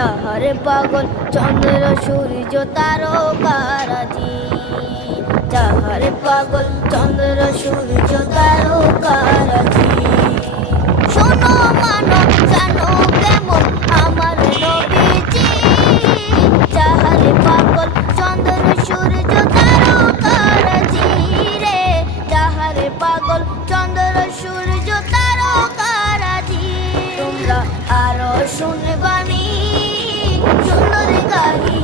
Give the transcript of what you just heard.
যাহারে পাগল চন্দ্র সূর্য তারকারাজি, যাহারে পাগল চন্দ্র সূর্য তারকারাজি। শোনো মানব জানো কেমন আমার নবীজি, যাহারে পাগল চন্দ্র সূর্য তারকারাজি রে, যাহারে পাগল চন্দ্র সূর্য তারকারাজি। তোমরা আরো শুনবানি সুন্দর গাহি